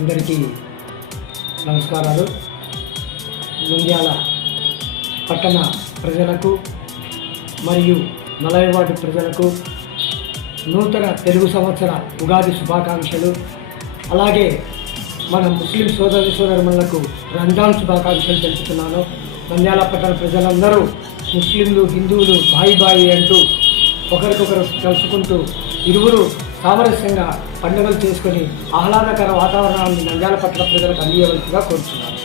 అందరికీ నమస్కారాలు. నంద్యాల పట్టణ ప్రజలకు మరియు మలయవాడి ప్రజలకు నూతన తెలుగు సంవత్సర ఉగాది శుభాకాంక్షలు. అలాగే మన ముస్లిం సోదరులకు రంజాన్ శుభాకాంక్షలు తెలుపుతున్నాను. నంద్యాల పట్టణ ప్రజలందరూ ముస్లింలు హిందువులు బాయి అంటూ ఒకరికొకరు కలుసుకుంటూ ఇరువురు సామరస్యంగా పండుగలు చేసుకొని ఆహ్లాదకర వాతావరణాన్ని నంద్యాల పట్టణ ప్రజలకు అందించవలసిగా కోరుతున్నాను.